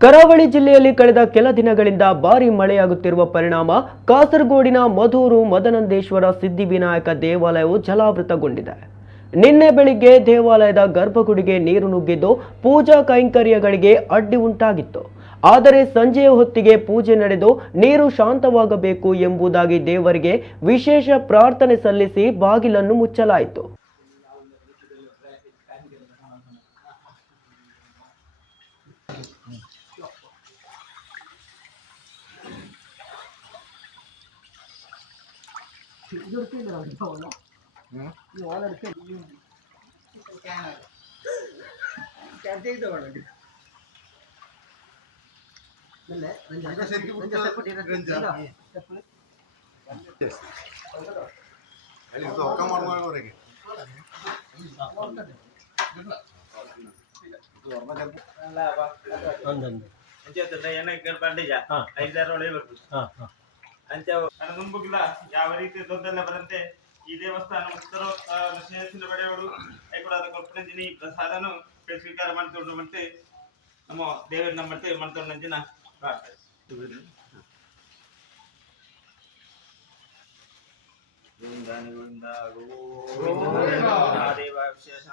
ಕರಾವಳಿ ಜಿಲ್ಲೆಯಲ್ಲಿ ಕಳೆದ ಕೆಲ ದಿನಗಳಿಂದ ಭಾರೀ ಮಳೆಯಾಗುತ್ತಿರುವ ಪರಿಣಾಮ ಕಾಸರಗೋಡಿನ ಮಧೂರು ಮದನಂದೇಶ್ವರ ಸಿದ್ಧಿವಿನಾಯಕ ದೇವಾಲಯವು ಜಲಾವೃತಗೊಂಡಿದೆ. ನಿನ್ನೆ ಬೆಳಿಗ್ಗೆ ದೇವಾಲಯದ ಗರ್ಭಗುಡಿಗೆ ನೀರು ನುಗ್ಗಿದ್ದು ಪೂಜಾ ಕೈಂಕರ್ಯಗಳಿಗೆ ಅಡ್ಡಿ ಉಂಟಾಗಿತ್ತು. ಆದರೆ ಸಂಜೆಯ ಹೊತ್ತಿಗೆ ಪೂಜೆ ನಡೆದು ನೀರು ಶಾಂತವಾಗಬೇಕು ಎಂಬುದಾಗಿ ದೇವರಿಗೆ ವಿಶೇಷ ಪ್ರಾರ್ಥನೆ ಸಲ್ಲಿಸಿ ಬಾಗಿಲನ್ನು ಮುಚ್ಚಲಾಯಿತು. ಮುಂಬುಗಿಲ್ಲ ಯಾವ ರೀತಿ ತೊಂದರೆ ಬರಂತೆ ಈ ದೇವಸ್ಥಾನ ಶ್ರೇಯಸ್ಸಿನ ಬಡೆಯವರು ಕೂಡ ಕೊಪ್ಪಳಂಜಿನ ಪ್ರಸಾದನು ಸ್ವೀಕಾರ ಮಾಡ್ಕೊಂಡು ಮತ್ತೆ ನಮ್ಮ ದೇವರನ್ನ ಮತ್ತೆ ಮಾಡ್ಕೊಂಡಂಜಿನ ಪ್ರಾರ್ಥನೆ ಗೋವಿಂದ ಗೋವಿಂದ ದೇವ ವಿಶೇಷ